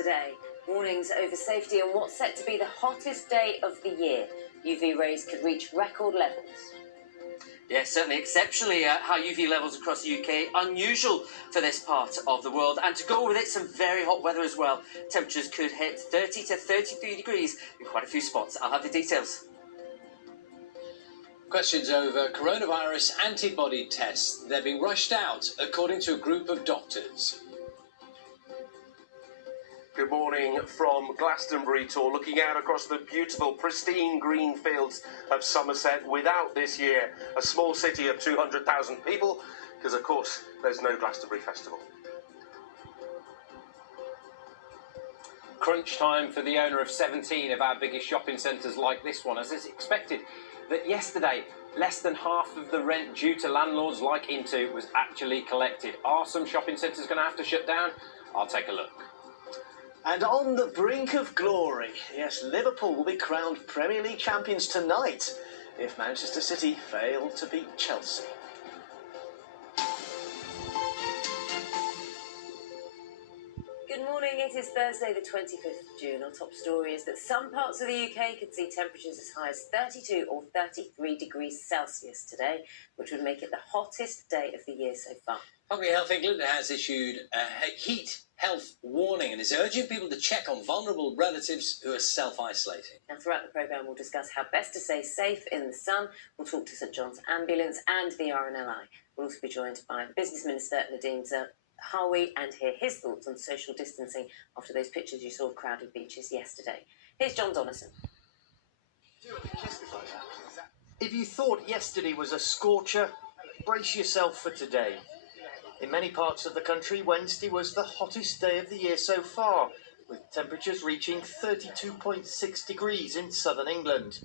today. Warnings over safety on what's set to be the hottest day of the year. UV rays could reach record levels. Yeah, certainly exceptionally high UV levels across the UK. Unusual for this part of the world. And to go with it, some very hot weather as well. Temperatures could hit 30 to 33 degrees in quite a few spots. I'll have the details. Questions over coronavirus antibody tests. They're being rushed out, according to a group of doctors. Good morning from Glastonbury Tour, looking out across the beautiful, pristine green fields of Somerset without this year a small city of 200,000 people, because of course there's no Glastonbury Festival. Crunch time for the owner of 17 of our biggest shopping centres like this one, as is expected that yesterday less than half of the rent due to landlords like Into was actually collected. Are some shopping centres going to have to shut down? I'll take a look. And on the brink of glory, yes, Liverpool will be crowned Premier League champions tonight if Manchester City fail to beat Chelsea. Good morning, it is Thursday the 25th of June. Our top story is that some parts of the UK could see temperatures as high as 32 or 33 degrees Celsius today, which would make it the hottest day of the year so far. Public Health England has issued a heat health warning and is urging people to check on vulnerable relatives who are self-isolating. And throughout the programme, we'll discuss how best to stay safe in the sun. We'll talk to St John's Ambulance and the RNLI. We'll also be joined by Business Minister Nadhim Zahawi and hear his thoughts on social distancing after those pictures you saw of crowded beaches yesterday. Here's John Donnison. If you thought yesterday was a scorcher, brace yourself for today. In many parts of the country, Wednesday was the hottest day of the year so far, with temperatures reaching 32.6 degrees in southern England.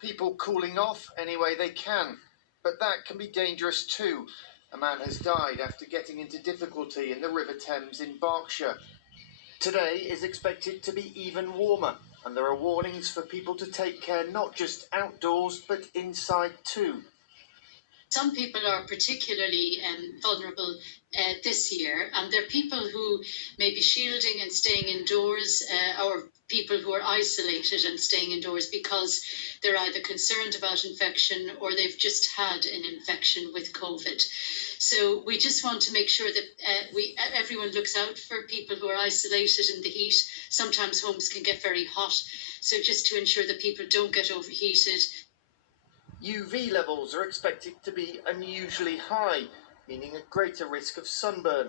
People cooling off any way they can, but that can be dangerous too. A man has died after getting into difficulty in the River Thames in Berkshire. Today is expected to be even warmer, and there are warnings for people to take care not just outdoors, but inside too. Some people are particularly vulnerable this year, and they're people who may be shielding and staying indoors, or people who are isolated and staying indoors because they're either concerned about infection or they've just had an infection with COVID. So we just want to make sure that everyone looks out for people who are isolated in the heat. Sometimes homes can get very hot, so just to ensure that people don't get overheated. UV levels are expected to be unusually high, meaning a greater risk of sunburn.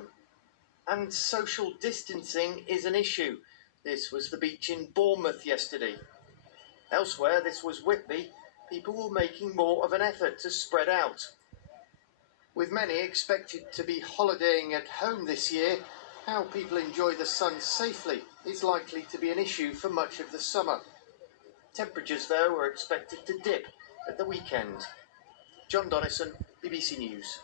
And social distancing is an issue. This was the beach in Bournemouth yesterday. Elsewhere, this was Whitby. People were making more of an effort to spread out. With many expected to be holidaying at home this year, how people enjoy the sun safely is likely to be an issue for much of the summer. Temperatures, though, are expected to dip at the weekend. John Donnison, BBC News.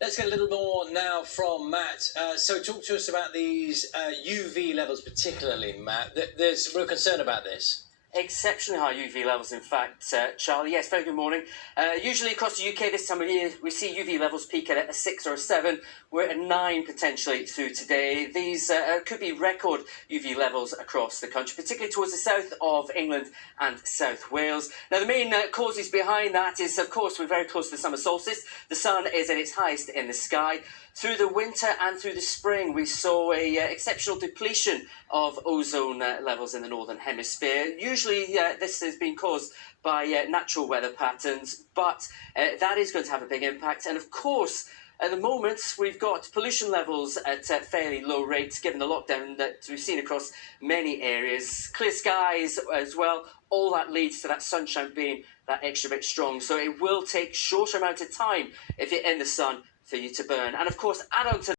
Let's get a little more now from Matt. So talk to us about these UV levels particularly, Matt. There's real concern about this. Exceptionally high UV levels, in fact, Charlie. Yes, very good morning. Usually across the UK this time of year, we see UV levels peak at a 6 or a 7. We're at a 9 potentially through today. These could be record UV levels across the country, particularly towards the south of England and South Wales. Now, the main causes behind that is, of course, we're very close to the summer solstice. The sun is at its highest in the sky. Through the winter and through the spring, we saw a exceptional depletion of ozone levels in the northern hemisphere. Usually this has been caused by natural weather patterns, but that is going to have a big impact. And of course, at the moment, we've got pollution levels at fairly low rates, given the lockdown that we've seen across many areas. Clear skies as well. All that leads to that sunshine being that extra bit strong. So it will take shorter amount of time if you're in the sun for you to burn. And of course, add on to